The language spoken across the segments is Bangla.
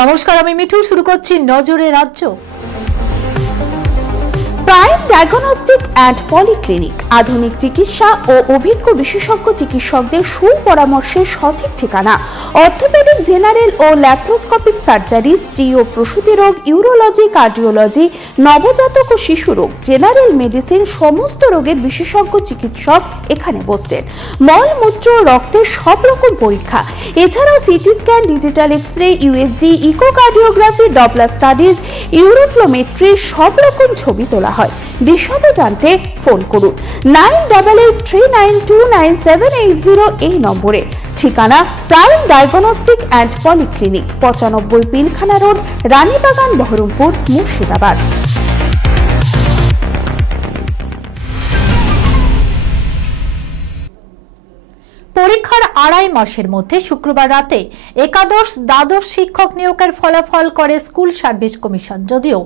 নমস্কার, আমি মিঠু। শুরু করছি নজরে রাজ্য। প্রাইম ডায়াগনস্টিক অ্যান্ড পলিক্লিনিক আধুনিক চিকিৎসা ও অভিজ্ঞ বিশেষজ্ঞ চিকিৎসকদের সুপরামর্শের সঠিক ঠিকানা। অর্থোপেডিক, জেনারেল ও ল্যাপ্রোস্কোপিক সার্জারি, স্ত্রী ও প্রসূতি রোগ, ইউরোলজি, কার্ডিওলজি, নবজাতক ও শিশু রোগ, জেনারেল মেডিসিন, সমস্ত রোগের বিশেষজ্ঞ চিকিৎসক এখানে বসছেন। মল, মূত্র, রক্তের সব রকম পরীক্ষা, এছাড়াও CT scan, digital x-ray, USG, echocardiography, Doppler studies, uroflowmetry, সব রকম ছবি তোলা হয়। বিশদে জানতে ফোন করুন 9883929780 এই নম্বরে। ঠিকানা prime diagnostic and polyclinic, 95 Pilkhana road, Ranibagan, Baharampur, Murshidabad. পরীক্ষার আড়াই মাসের মধ্যে শুক্রবার রাতে একাদশ দ্বাদশ শিক্ষক নিয়োগের ফলাফল করে স্কুল সার্ভিস কমিশন। যদিও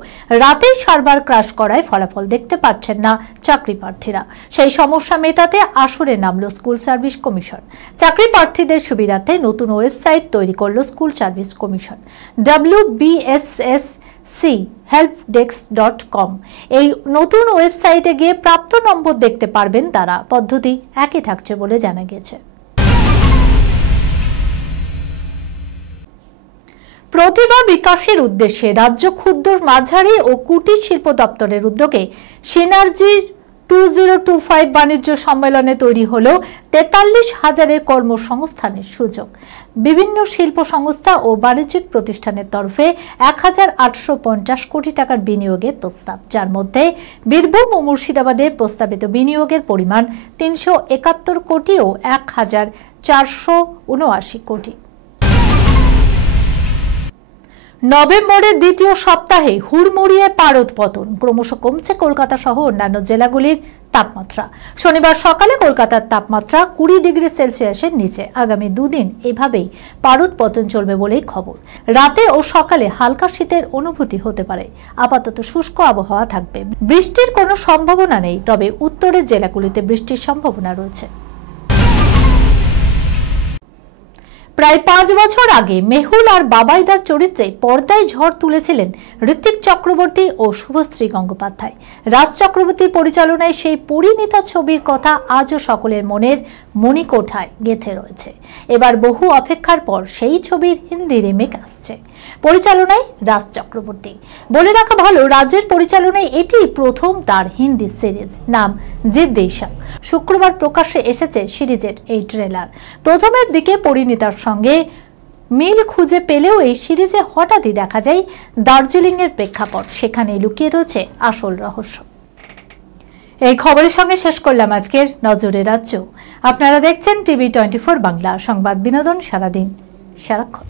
রাতেই সার্ভার ক্রাশ করায় ফলাফল দেখতে পাচ্ছেন না চাকরি প্রার্থীরা। সেই সমস্যা মেটাতে আসরে নামলো স্কুল সার্ভিস কমিশন। চাকরি প্রার্থীদের সুবিধার্থে নতুন ওয়েবসাইট তৈরি করল স্কুল সার্ভিস কমিশন, wbssc.helpdesk.com। এই নতুন ওয়েবসাইটে গিয়ে প্রাপ্ত নম্বর দেখতে পারবেন তারা। পদ্ধতি একই থাকছে বলে জানা গেছে। প্রতিভা বিকাশের উদ্দেশ্যে রাজ্য ক্ষুদ্র, মাঝারি ও কুটির শিল্প দপ্তরের উদ্যোগে সিনার্জি 2025 বাণিজ্য সম্মেলনে তৈরি হলো 43,000 কর্মসংস্থানের সুযোগ। বিভিন্ন শিল্প সংস্থা ও বাণিজ্যিক প্রতিষ্ঠানের তরফে 1,850 কোটি টাকার বিনিয়োগের প্রস্তাব, যার মধ্যে বীরভূম ও মুর্শিদাবাদে প্রস্তাবিত বিনিয়োগের পরিমাণ 371 কোটি ও 1,479 কোটি। নভেম্বরের দ্বিতীয় সপ্তাহে হুড়মুড়িয়ে পারদ পতন, ক্রমশ কমছে কলকাতা সহ অন্যান্য জেলাগুলির তাপমাত্রা। শনিবার সকালে কলকাতার তাপমাত্রা 20 ডিগ্রি সেলসিয়াসের নিচে। আগামী দুদিন এভাবেই পারদ পতন চলবে বলেই খবর। রাতে ও সকালে হালকা শীতের অনুভূতি হতে পারে। আপাতত শুষ্ক আবহাওয়া থাকবে। বৃষ্টির কোনো সম্ভাবনা নেই, তবে উত্তরের জেলাগুলিতে বৃষ্টির সম্ভাবনা রয়েছে। প্রায় 5 বছর আগে মেহুল আর বাবাইদার চরিত্রে পর্দায় ঝড় তুলেছিলেন ঋত্বিক চক্রবর্তী ও শুভশ্রী গঙ্গোপাধ্যায়। রাজ চক্রবর্তীর পরিচালনায় সেই পরিণীতা ছবির কথা আজও সকলের মনের মণিকোঠায় গেঁথে রয়েছে। এবার বহু অপেক্ষার পর সেই ছবির হিন্দি রিমেক আসছে, পরিচালনায় রাজ চক্রবর্তী। বলে রাখা ভালো, রাজ্যের পরিচালনায় এটি প্রথম তার হিন্দি সিরিজ, নাম জিদ্দেশাক। শুক্রবার প্রকাশ্যে এসেছে সিরিজের এই ট্রেলার। প্রথমের দিকে পরিণীতার সঙ্গে মিল খুঁজে পেলেও এই সিরিজে হঠাৎই দেখা যায় দার্জিলিং এর প্রেক্ষাপট। সেখানে লুকিয়ে রয়েছে আসল রহস্য। এই খবরের সঙ্গে শেষ করলাম আজকের নজরে রাজ্য। আপনারা দেখছেন টিভি 24 বাংলা, সংবাদ বিনোদন সারাদিন সারাক্ষণ।